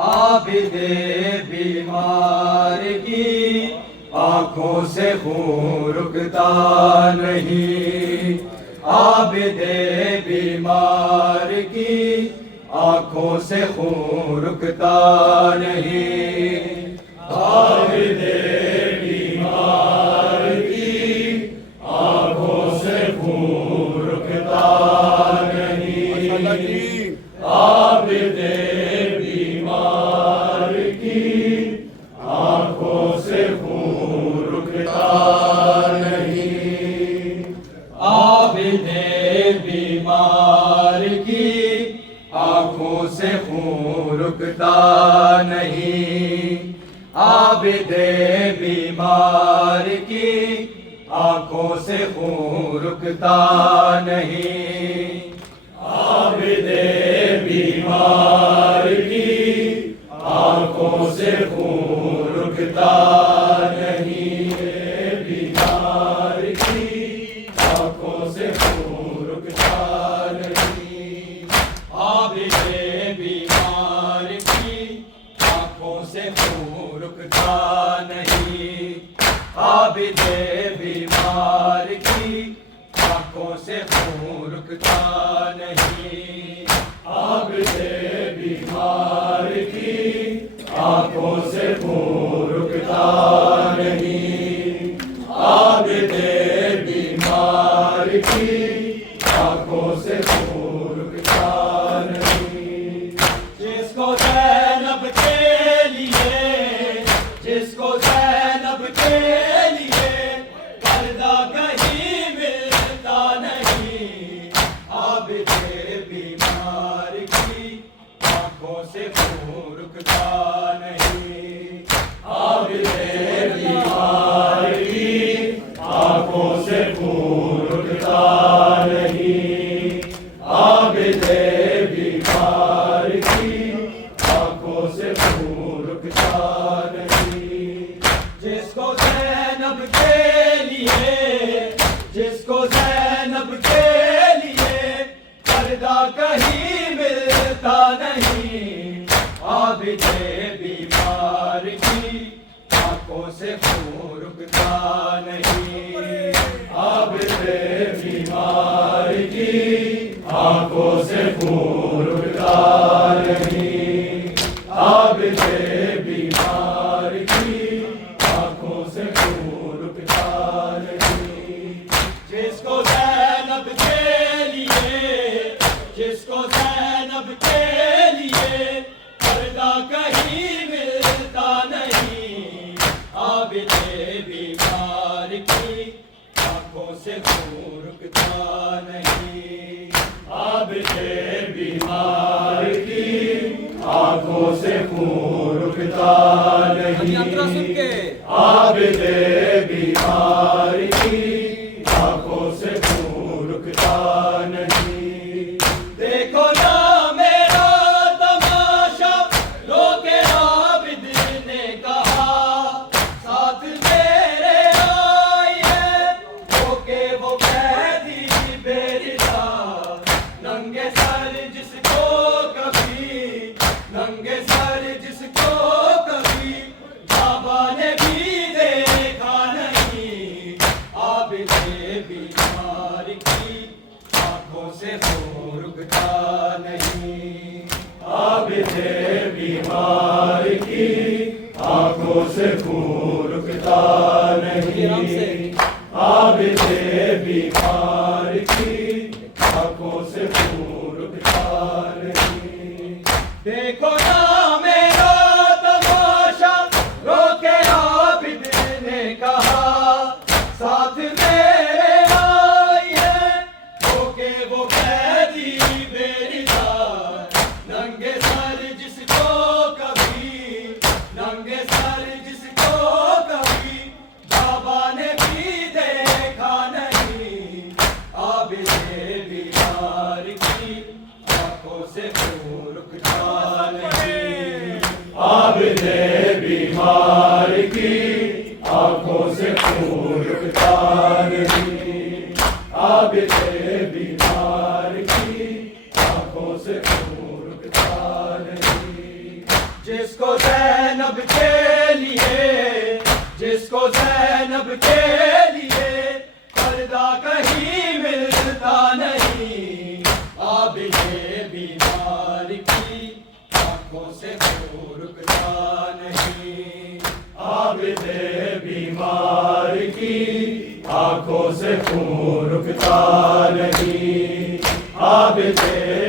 عابد بیمار کی آنکھوں سے خون رکتا نہیں، عابد بیمار کی آنکھوں سے خون رکتا نہیں، عابد بیمار کی آنکھوں سے خون رکتا نہیں، عابد بیمار کی آنکھوں سے خون رکتا نہیں، عابد بیمار کی آنکھوں سے خون رکتا نہیں، عابد بیمار کی آنکھوں سے خون رکتا نہیں، عابد بیمار کی آنکھوں سے خون رکتا نہیں، بیمار کی آنکھوں سے خون رکتا نہیں، عابد بیمار کی آنکھوں سے خون رکتا نہیں، عابد بیمار کی آنکھوں سے خون رکتا نہیں، عابد بیمار کی آنکھوں سے خون رکتا نہیں، عابد بیمار کی آنکھوں سے خون رکتا نہیں، جس کو زینب کے لیے، جس کو زینب کے لیے پردہ کہیں ملتا نہیں، عابد بیمار کی آنکھوں سے خون رکتا نہیں، عابد بیمار کی آنکھوں سے خون رکتا نہیں، عابد بیمار کی آنکھوں سے خون رکتا نہیں، جس کو زینب کے لیے، جس کو زینب کے لیے پردہ کہیں ملتا نہیں، عابد بیمار کی آنکھوں سے خون رکتا نہیں، عابد بیمار کی آنکھوں سے خون رکتا نہیں، عابد بیمار کی آنکھوں سے خون رکتا نہیں، جس کو زینب کے لیے، جس کو زینب کے لیے پردہ کہیں ملتا نہیں، عابد بیمار کی آنکھوں سے خون رکتا نہیں، عابد بیمار کی آنکھوں سے خون رکتا نہیں، عابد بیمار کی آنکھوں سے خون رکتا نہیں، دیکھو نا میرا تماشا لوگ عابد نے کہا، ساتھ میرے آئی ہے ہو کے وہ قیدی بے رضا، ننگے سر جس کو کبھی، ننگے سر جس کو کبھی بابا نے بھی دیکھا نہیں، سے خون رکتا نہیں، عابد بیمار کی آنکھوں سے خون رکتا نہیں، عابد بیمار کی آنکھوں سے خون رکتا نہیں۔ دیکھو نا میرا تماشا، رو کے عابد نے کہا، ساتھ میرے آئی ہے ہو کے وہ قیدی بے نثار، ننگے سر جس کو کبھی، ننگے سر جس کو کبھی بابا نے بھی دیکھا نہیں، عابد بیمار کی آنکھوں سے خون رکتا نہیں، عابد بیمار کی آنکھوں سے خون رکتا نہیں، عابد بیمار کی آنکھوں سے خون رکتا نہیں۔ جس کو زینب کے لیے، جس کو زینب کے لیے پردہ کہیں ملتا نہیں، عابد بیمار کی آنکھوں سے خون رکتا نہیں، عابد بیمار کی آنکھوں سے خون رکتا نہیں، عابد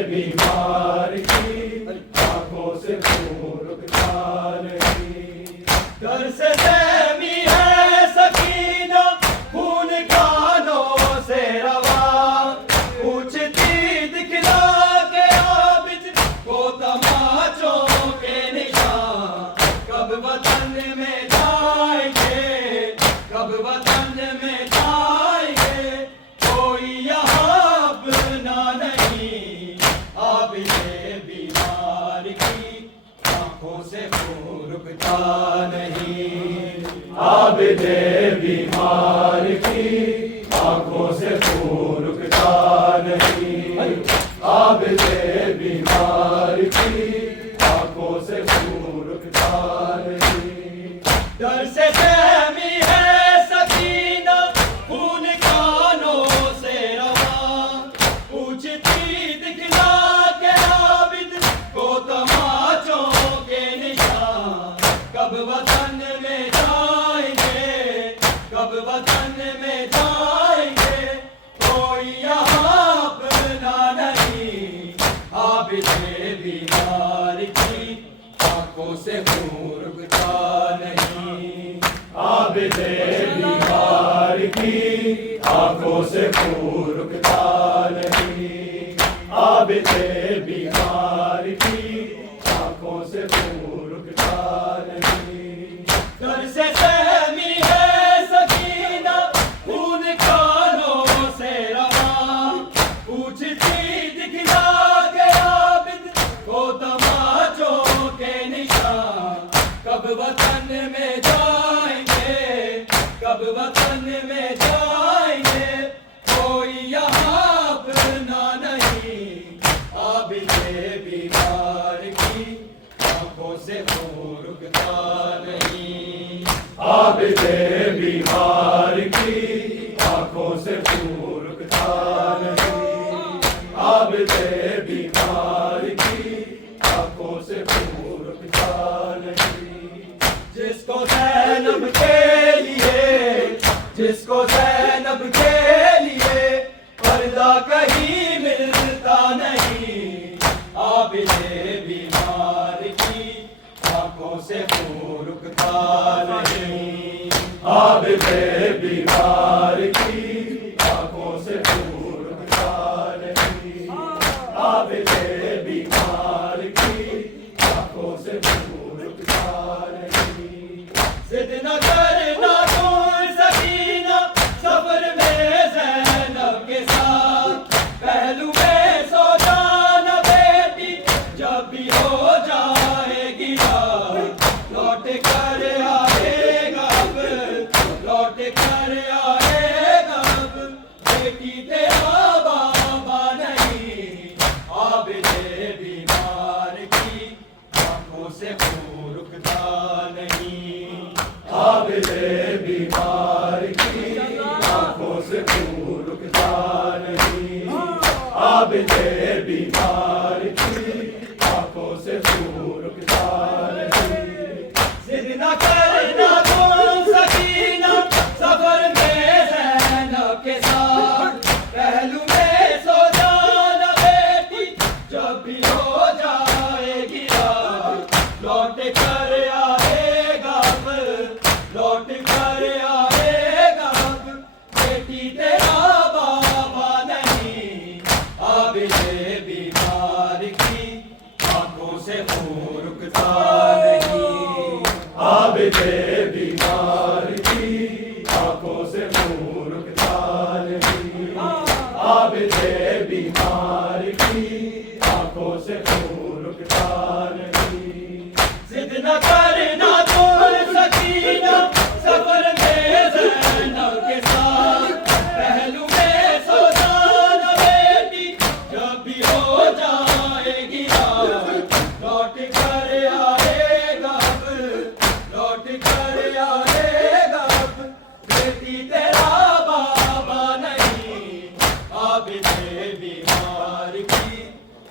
بیمار کی آنکھوں سے خون رکتا نہیں۔ در سے سہمی ہے سکینہ، خون کانوں سے رواں، پوچھتی دکھلا کے عابد کو تماچوں کے نشان، کب وطن میں جائیں گے، کب وطن میں جائیں گے، کوئی یہاں اپنا نہیں، عابد بیمار کی آنکھوں سے خون رکتا نہیں، عابد بیمار کی آنکھوں سے خون رکتا نہیں، عابد بیمار کی آنکھوں سے خون رکتا نہیں۔ در سے سہمی ہے سکینہ، خون کانوں سے رواں، پوچھتی دکھلا کے عابد کو تماچوں کے نشان، کب وطن میں جائیں گے، کب وطن میں جائیں گے، کوئی یہاں اپنا نہیں، عابد بیمار کی آنکھوں سے خون رکتا نہیں، عابد بیمار کی آنکھوں سے خون رکتا نہیں، عابد بیمار کی آنکھوں سے خون رکتا نہیں۔ در سے سہمی ہے سکینہ، خون کانوں سے رواں، پوچھتی دکھلا کے عابد کو تماچوں کے نشان، کب وطن میں جائیں گے، کب وطن میں جائیں گے، کوئی یہاں اپنا نہیں، عابد بیمار کی آنکھوں سے خون رکتا نہیں، عابد بیمار کی آنکھوں سے خون رکتا نہیں، عابد بیمار کی آنکھوں سے خون رکتا نہیں۔ جس کو زینب کے لیے، جس کو زینب کے لیے پردہ کہیں ملتا نہیں، عابد بیمار کی آنکھوں سے خون رکتا نہیں، عابد بیمار کی آنکھوں سے خون رکتا نہیں، عابد بیمار کی آنکھوں سے خون رکتا نہیں۔ ضد نہ کرنا تم سکینہ، سفر میں زینب کے ساتھ، پہلو میں سو جانا بیٹی، جب بھی ہو جائے گی رات، لوٹ کر آئے گا اب، لوٹ کر آئے گا اب، بیٹی تیرا بابا نہیں، عابد بیمار کی آنکھوں سے خون رکتا نہیں، عابد بیمار کی آنکھوں سے خون رکتا نہیں، عابد بیمار کی آنکھوں سے خون رکتا نہیں، ضد نہ کرنا تم سکینہ سفر میں زینب کے ساتھ، پہلو میں سو جانا بیٹی جب بھی ہو جائے گی رات، لوٹ کر آئے گا اب، لوٹ کر آئے گا اب، بیٹی تیرا بابا نہیں، عابد بیمار کی آنکھوں سے خون رکتا نہیں، عابد بیمار کی آنکھوں سے خون رکتا نہیں، عابد بیمار کی آنکھوں سے خون رکتا نہیں، ضد نہ کرنا تم سکینہ سفر میں زینب کے ساتھ، پہلو میں سو جانا بیٹی جب بھی ہو جائے گی رات، لوٹ کر آئے گا اب، لوٹ کر آئے گا اب، بیٹی تیرا بابا نہیں، عابد بیمار کی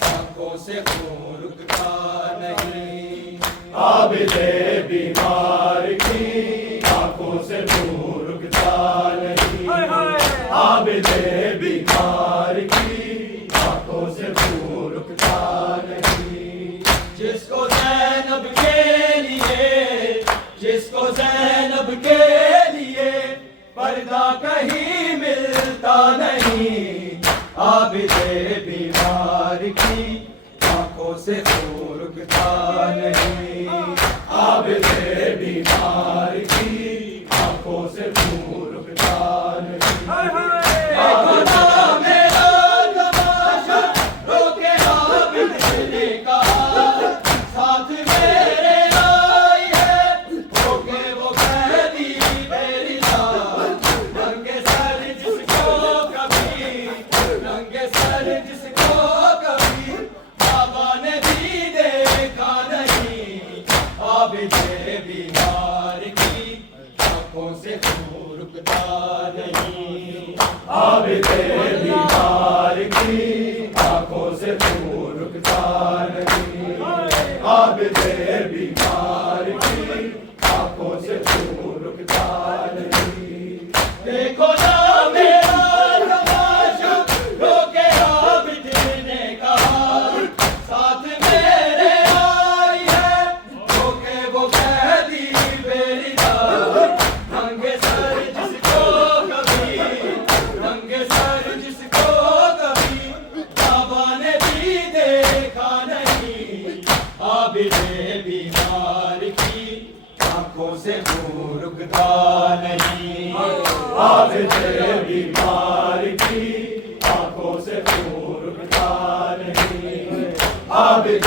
آنکھوں سے خون رکتا نہیں، عابد بیمار کی آنکھوں سے خون رکتا نہیں، عابد بیمار کی آنکھوں سے خون رکتا نہیں، جس کو زینب کے لیے، جس کو زینب کے لیے پردہ کہیں ملتا نہیں، عابد بیمار کی آنکھوں سے خون رکتا نہیں، عابد بیمار کی آنکھوں سے خون رکتا نہیں، دیکھو نا میرا تماشا روکے عابد نے کہا، ساتھ میرے آئی ہے روکے وہ قیدی میری ذات، ننگے سر جس کو کبھی، ننگے سر جس کو کبھی بابا نے بھی دیکھا نہیں، عابد بیمار کی آنکھوں سے خون رکتا نہیں، عابد بیمار کی آنکھوں سے خون رکتا نہیں، عابد بیمار کی آنکھوں سے خون رکتا نہیں، دیکھو نا میرا تماشا روکے عابد نے کہا، ساتھ میرے آئی ہے روکے وہ قیدی میری ذات، ننگے سر جس کو کبھی، ننگے سر جس کو کبھی بابا نے بھی دیکھا نہیں، عابد بیمار کی آنکھوں سے خون رکتا نہیں، عابد بیمار کی آنکھوں سے خون رکتا نہیں، عابد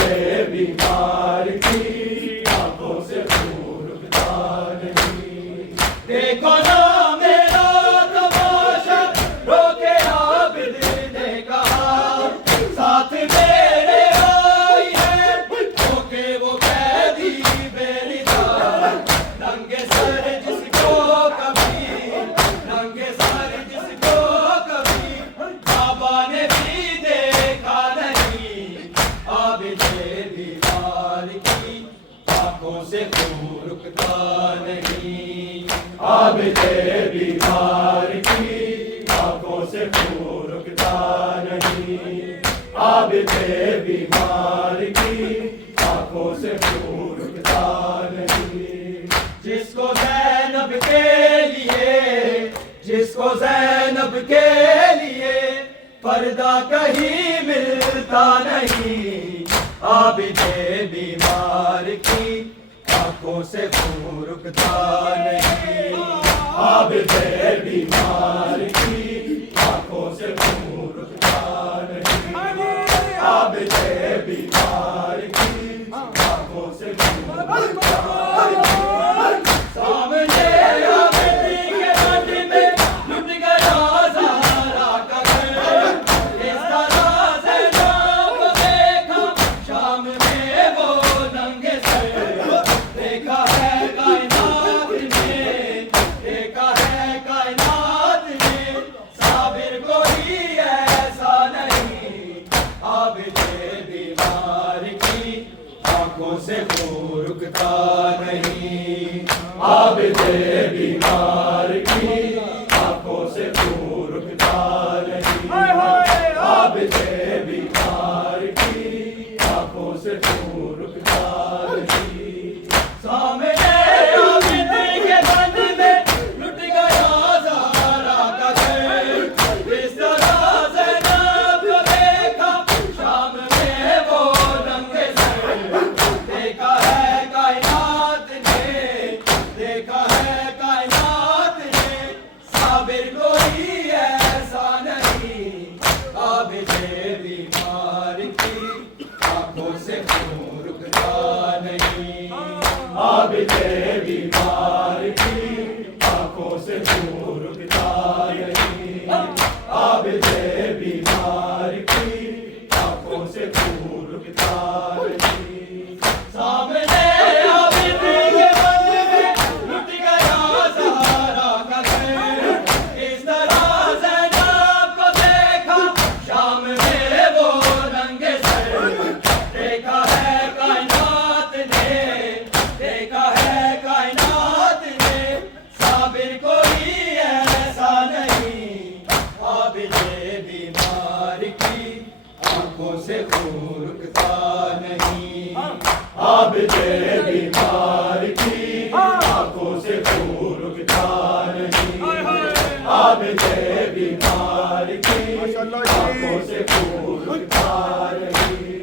بیمار کی آنکھوں سے خون رکتا نہیں، دیکھو نا میرا تماشا روکے عابد نے کہا، ساتھ میرے آئی ہے روکے وہ قیدی میری ذات، ننگے سر جس کو کبھی، ننگے سر جس کو کبھی بابا نے بھی دیکھا نہیں، عابد بیمار کی آنکھوں سے خون رکتا نہیں، عابد بیمار کی آنکھوں سے خون رکتا نہیں، عابد بیمار کی آنکھوں سے خون رکتا نہیں، جس کو زینب کے لیے، جس کو زینب کے لیے پردہ کہیں ملتا نہیں، عابد بیمار کی آنکھوں سے خون رکتا نہیں، عابد بیمار کی آنکھوں سے خون رکتا نہیں، عابد بیمار کی آنکھوں سے خون رکتا نہیں، سامنے عابد کے بٹ میں لٹ گیا زہرا کا گھر، اس طرح زینب کو دیکھا شام میں وہ ننگے سر، دیکھا ہے کائنات نے، دیکھا ہے کائنات نے، عابد بیمار کی آنکھوں سے خون رکتا نہیں، عابد بیمار کی آنکھوں سے خون رکتا نہیں، سامنے عابد کے من میں لٹ گیا زہرا کا خیر، اس طرح زینب کو دیکھا شام میں وہ ننگے سر، دیکھا ہے کائنات نے، دیکھا ہے کائنات نے، صابر کوئی ایسا نہیں، عابد بیمار کی آنکھوں سے خون رکتا نہیں، عابد بیمار کی آنکھوں سے خون رکتا نہیں، عابد بیمار کی آنکھوں سے خون رکتا نہیں۔